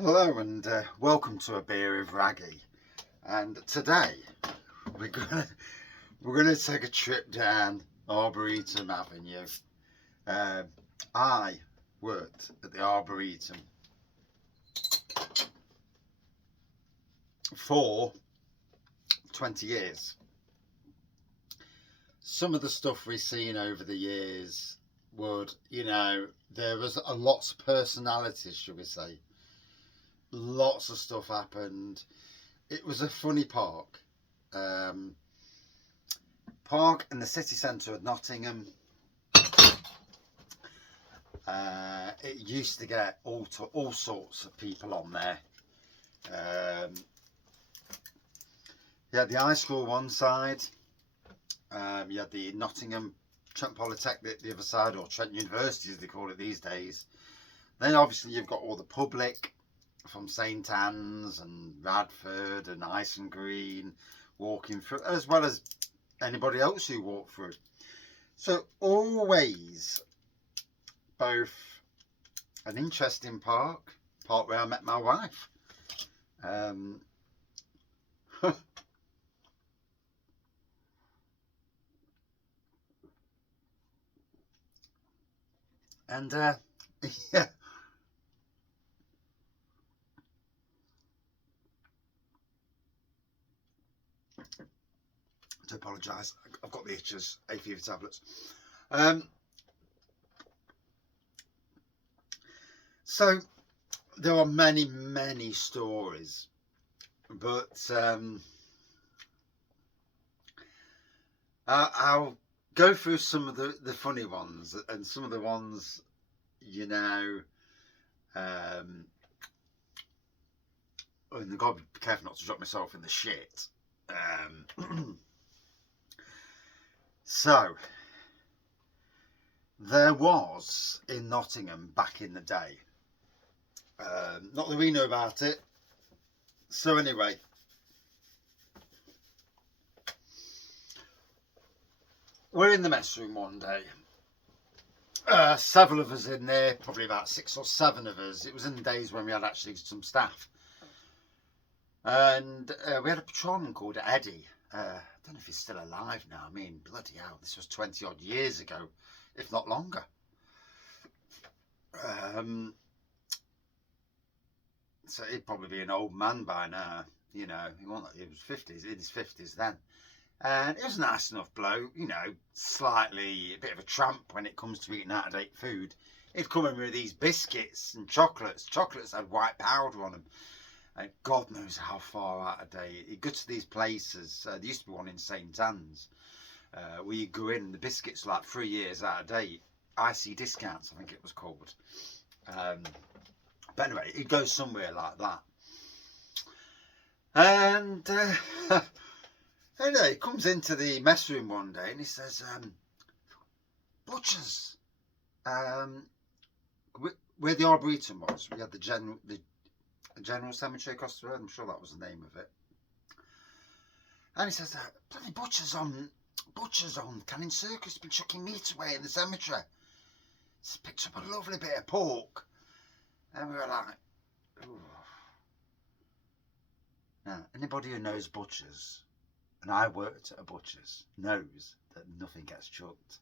Hello and welcome to a beer of Wraggy. And today we're gonna take a trip down Arboretum Avenue. I worked at the Arboretum for 20 years. Some of the stuff we've seen over the years would, there was a lots of personalities, shall we say. Lots of stuff happened. It was a funny park. Park in the city centre of Nottingham. It used to get all sorts of people on there. You had the high school one side. You had the Nottingham Trent Polytechnic the other side, or Trent University as they call it these days. Then obviously you've got all the public from St Anne's and Radford and Ison Green walking through, as well as anybody else who walked through. So always both an interesting park where I met my wife. And yeah. To apologise, I've got the itches, hay fever tablets. So there are many stories, but I'll go through some of the funny ones and some of the ones, and I've got to be careful not to drop myself in the shit. So there was in Nottingham back in the day, not that we know about it. So anyway, we're in the mess room one day. Several of us in there, probably about 6 or 7 of us. It was in the days when we had actually some staff. And we had a patrolman called Eddie. I don't know if he's still alive now. I mean, bloody hell, this was 20 odd years ago, if not longer. So he'd probably be an old man by now. He was in his 50s then. And he was a nice enough bloke, slightly a bit of a tramp when it comes to eating out-of-date food. He'd come in with these biscuits and chocolates. Chocolates had white powder on them. And God knows how far out of date. He'd go to these places. There used to be one in St Anne's where you go in and the biscuits are like 3 years out of date. IC discounts, I think it was called. But anyway, he'd go somewhere like that. And anyway, he comes into the mess room one day and he says, Butchers, where the Arboretum was, we had the general cemetery across the road. I'm sure that was the name of it. And he says, bloody butchers on Canning Circus been chucking meat away in the cemetery. He's picked up a lovely bit of pork. And we were like, ooh. Now, anybody who knows butchers, and I worked at a butcher's, knows that nothing gets chucked.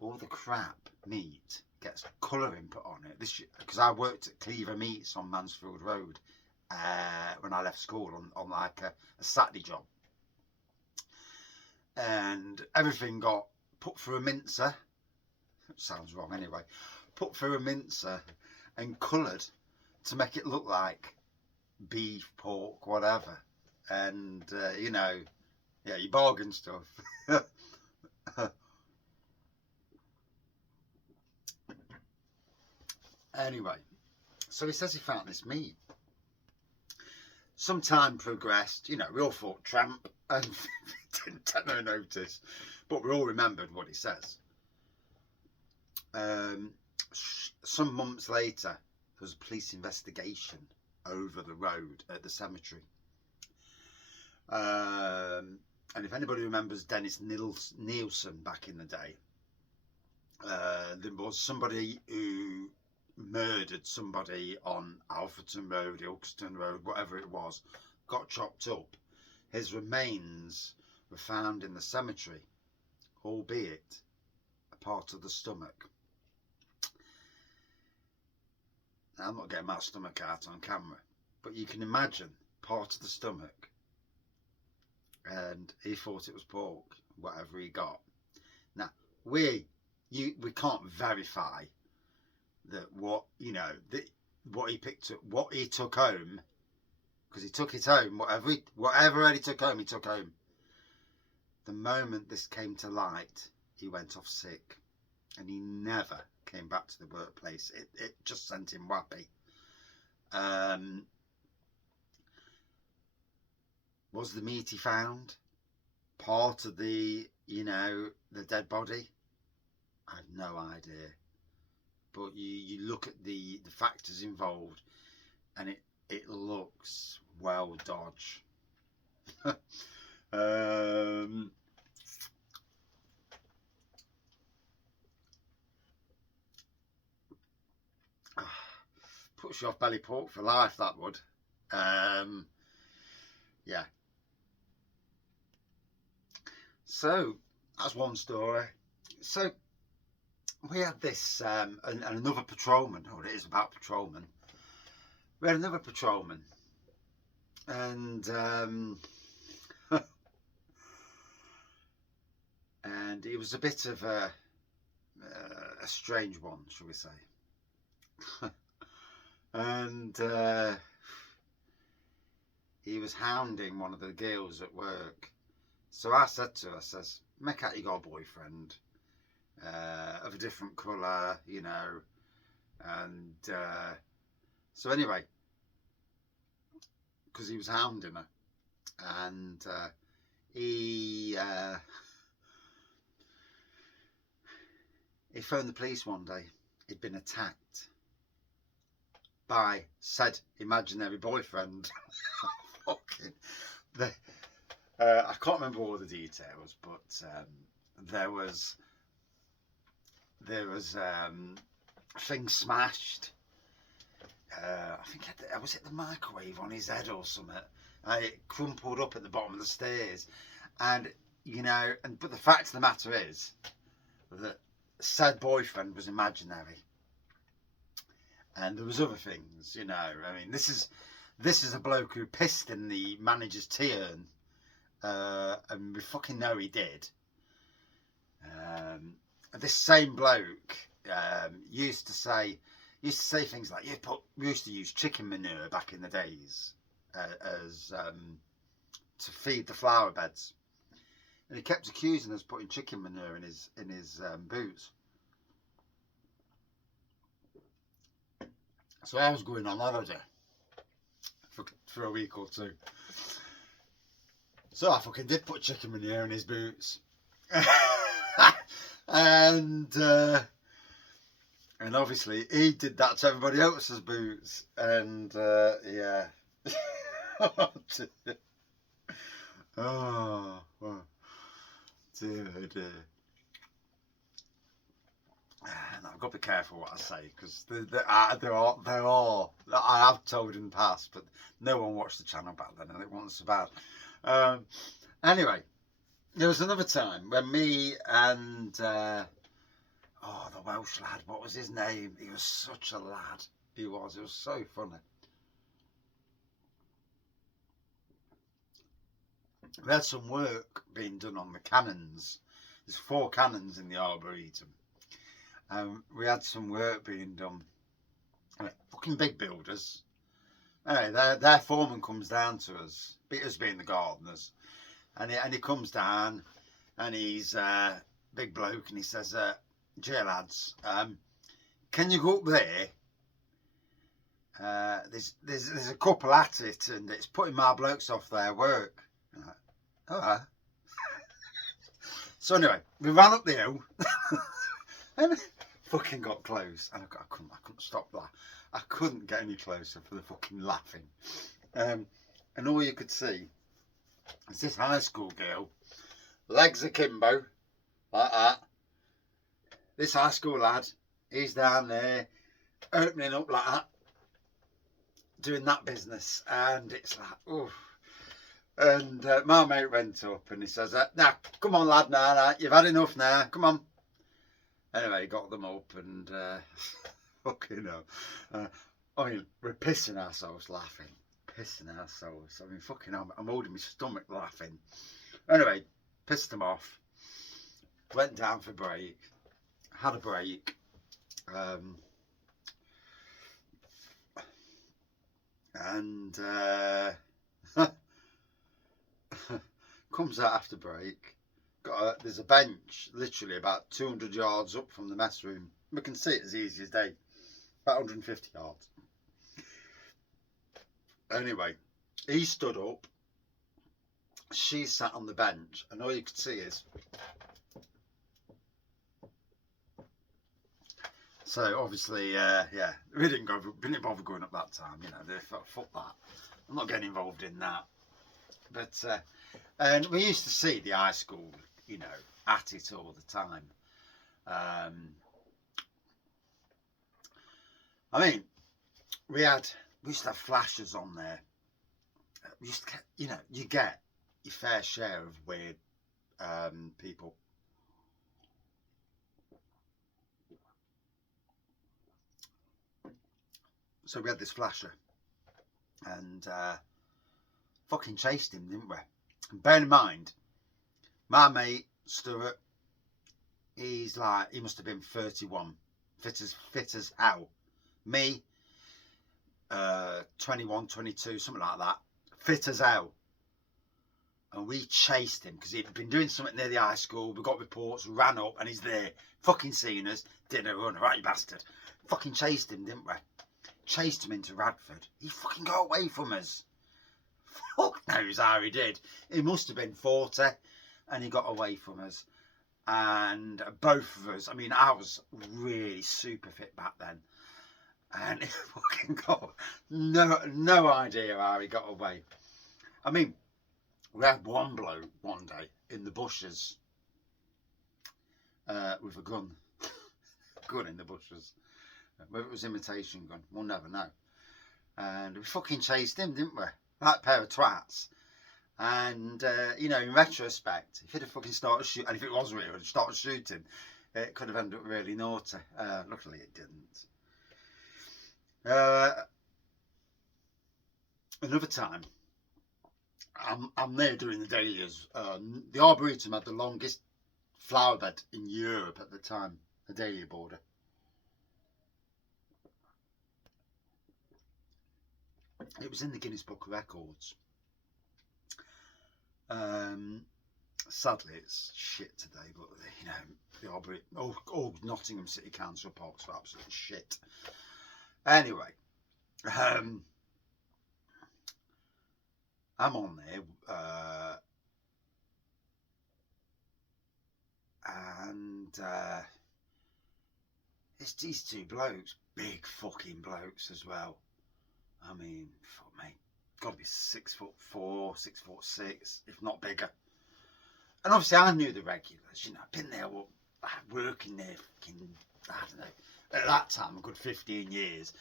All the crap meat gets colouring put on it. Because I worked at Cleaver Meats on Mansfield Road when I left school on like a Saturday job. And everything got put through a mincer. Sounds wrong anyway. Put through a mincer and coloured to make it look like beef, pork, whatever. And, you bargain stuff. Anyway, so he says he found this meat. Some time progressed, we all thought tramp and didn't take no notice, but we all remembered what he says. Some months later, there was a police investigation over the road at the cemetery. And if anybody remembers Dennis Nielsen back in the day, there was somebody who murdered somebody on Alfreton Road, Ilkeston Road, whatever it was, got chopped up. His remains were found in the cemetery, albeit a part of the stomach. Now, I'm not getting my stomach out on camera, but you can imagine part of the stomach, and he thought it was pork, whatever he got. Now, we can't verify that what he picked up, what he took home, because he took it home, whatever he took home, he took home. The moment this came to light, he went off sick, and he never came back to the workplace. It just sent him wappy. Was the meat he found part of the dead body? I have no idea. But you look at the factors involved, and it looks well dodge. Puts you off belly pork for life, that would. Yeah. So that's one story. So we had this and another patrolman. Oh, it is about patrolman. We had another patrolman, and and he was a bit of a strange one, shall we say? And he was hounding one of the girls at work. So I said to her, make out you got a boyfriend of a different colour, and so anyway, because he was hounding her, and he phoned the police one day. He'd been attacked by said imaginary boyfriend. Fucking I can't remember all the details, but there was things smashed. I think was it the microwave on his head or something? It crumpled up at the bottom of the stairs, and but the fact of the matter is that said boyfriend was imaginary, and there was other things. I mean, this is a bloke who pissed in the manager's tea urn. And we fucking know he did. This same bloke used to say things like, we used to use chicken manure back in the days as to feed the flower beds, and he kept accusing us putting chicken manure in his boots. So I was going on holiday for a week or two. So I fucking did put chicken manure in his boots. and obviously he did that to everybody else's boots. And yeah. Oh, dear, dear. And I've got to be careful what I say, because there are I have told in the past, but no one watched the channel back then, and it wasn't so bad. Anyway, there was another time when me and the Welsh lad, what was his name? He was such a lad. It was so funny. We had some work being done on the cannons. There's 4 cannons in the Arboretum. We had some work being done. Fucking big builders. Anyway, their foreman comes down to us, us being the gardeners, and he comes down, and he's big bloke, and he says, "Gee lads, can you go up there? There's a couple at it, and it's putting my blokes off their work." I'm like, all right. So anyway, we ran up the hill, and fucking got close, and I couldn't stop that. I couldn't get any closer for the fucking laughing. And all you could see is this high school girl, legs akimbo, like that. This high school lad, he's down there, opening up like that, doing that business, and it's like, oh. And my mate went up and he says, "Now, come on, lad, now, you've had enough now, come on." Anyway, got them up and fucking hell. I mean, we're pissing ourselves laughing. Pissing ourselves. I mean, fucking hell, I'm holding my stomach laughing. Anyway, pissed them off. Went down for break. Had a break. And comes out after break. There's a bench literally about 200 yards up from the mess room. We can see it as easy as day. About 150 yards. Anyway, he stood up. She sat on the bench, and all you could see is. So obviously, yeah, we didn't bother going up that time. You know, they thought, fuck that. I'm not getting involved in that. But and we used to see the high school, you know, at it all the time. I mean, we used to have flashers on there. We used to, you know, you get your fair share of weird people. So we had this flasher, and fucking chased him, didn't we? And bear in mind, my mate Stuart, he must have been 31, fit as hell. Me, 21, 22, something like that, fit as hell. And we chased him because he'd been doing something near the high school. We got reports, ran up, and he's there, fucking seen us, did a run, right, you bastard. Fucking chased him, didn't we? Chased him into Radford. He fucking got away from us. Fuck knows how he did. He must have been 40, and he got away from us. And both of us, I mean, I was really super fit back then, and he fucking got no idea how he got away. I mean, we had one bloke one day in the bushes with a gun in the bushes. Whether it was imitation gun, we'll never know. And we fucking chased him, didn't we? That pair of twats. And, you know, in retrospect, if he'd have fucking started shooting, and if it was real, he'd started shooting, it could have ended up really naughty. Luckily it didn't. Another time, I'm there doing the dahlias. The Arboretum had the longest flower bed in Europe at the time, the dahlia border. It was in the Guinness Book of Records. Sadly, it's shit today, but you know, the Arboretum, all Nottingham City Council parks are absolute shit. Anyway, I'm on there, and it's these two blokes, big fucking blokes as well. I mean, fuck me, got to be 6'4", 6'6", if not bigger. And obviously, I knew the regulars. You know, I've been there, working there, fucking, I don't know, at that time, a good 15 years.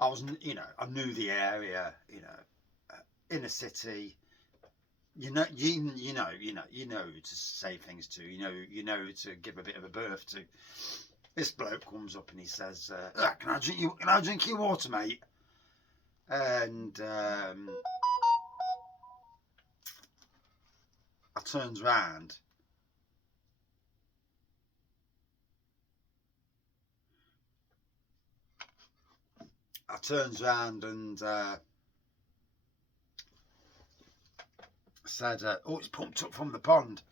I was, you know, I knew the area. You know, inner city. You know who to say things to. You know who to give a bit of a berth to. This bloke comes up and he says, "Can I drink your water, mate?" And I turns round. And said, "Oh, it's pumped up from the pond."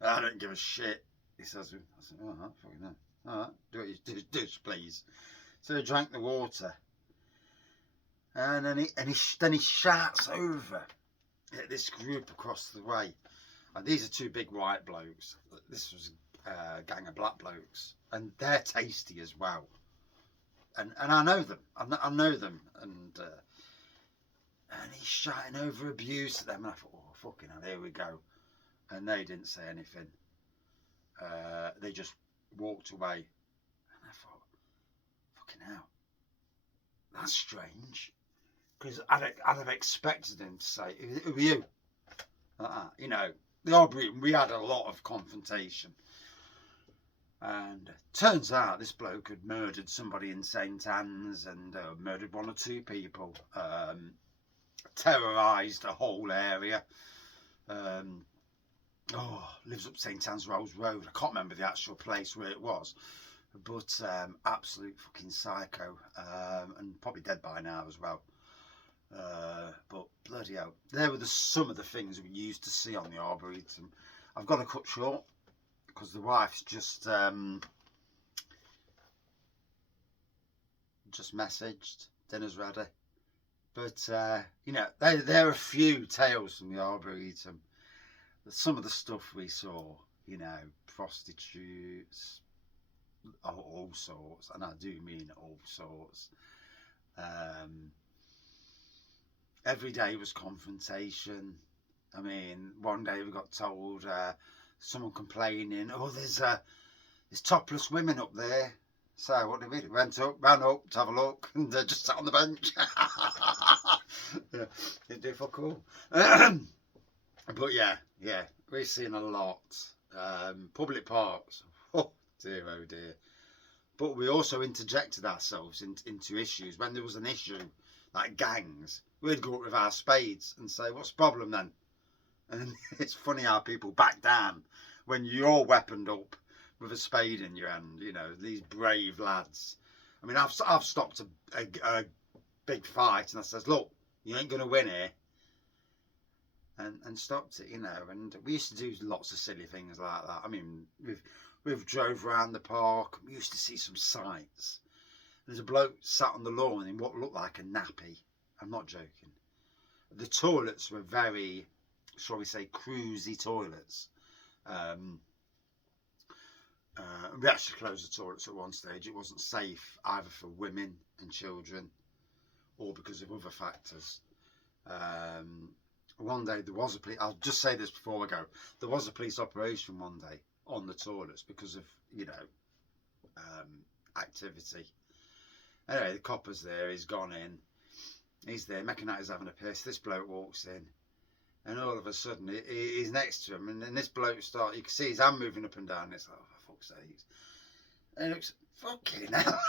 I don't give a shit. He says, I said, "All right, fucking hell. All right, do it, please." So he drank the water. And then he shouts over at this group across the way. And these are two big white blokes. This was a gang of black blokes, and they're tasty as well. And I know them. I know them. And he's shouting over abuse at them. And I thought, oh fucking hell, here we go. And they didn't say anything. They just walked away. And I thought, fucking hell. that's strange. Because I'd have expected him to say, who are you? You know, the Arboretum, we had a lot of confrontation. And turns out this bloke had murdered somebody in St Anne's and murdered 1 or 2 people. Terrorised a whole area. Lives up St Anne's Rolls Road. I can't remember the actual place where it was. But absolute fucking psycho. And probably dead by now as well. But bloody hell, there were some of the things we used to see on the Arboretum. I've got to cut short because the wife's just messaged, dinner's ready. But you know, there are a few tales from the Arboretum. Some of the stuff we saw, you know, prostitutes, all sorts, and I do mean all sorts. Every day was confrontation. I mean, one day we got told, someone complaining, oh, there's topless women up there. So what did we do? Ran up to have a look, and just sat on the bench. Yeah, didn't do fuck all. But yeah, we've seen a lot. Public parks, oh dear, oh dear. But we also interjected ourselves into issues. When there was an issue, like gangs, we'd go up with our spades and say, what's the problem then? And it's funny how people back down when you're weaponed up with a spade in your hand, you know, these brave lads. I mean, I've stopped a big fight and I says, look, you ain't going to win here. And stopped it, you know. And we used to do lots of silly things like that. I mean, we've drove around the park. We used to see some sights. There's a bloke sat on the lawn in what looked like a nappy. I'm not joking. The toilets were very, shall we say, cruisy toilets. We actually closed the toilets at one stage. It wasn't safe either for women and children or because of other factors. One day there was a police, I'll just say this before I go, there was a police operation one day on the toilets because of, you know, activity. Anyway, the copper's there, he's gone in, he's there, making out he's having a piss. This bloke walks in, and all of a sudden he's next to him, and then this bloke you can see his hand moving up and down. It's like, oh, for fuck's sake. And it looks, fucking hell.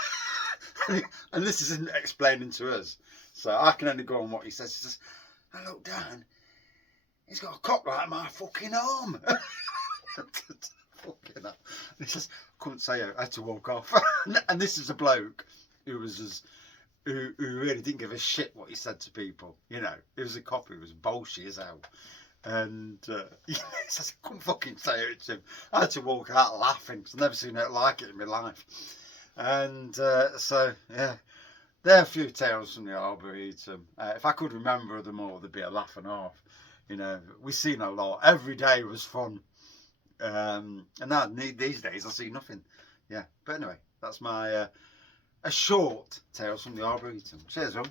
And this isn't explaining to us, so I can only go on what he says. He says, I look down, he's got a cock right in my fucking arm. Fucking hell. He says, couldn't say it, I had to walk off. And this is a bloke who was who really didn't give a shit what he said to people. You know, he was a cop who was bolshy as hell. And he says, I couldn't fucking say it to him. I had to walk out laughing because I've never seen it like it in my life. And so, yeah, there are a few tales from the Arboretum. If I could remember them all, there'd be a laugh and a half. You know, we've seen a lot. Every day was fun. And now these days I see nothing. Yeah, but anyway, that's my a short tales from the Arboretum. Cheers, hon.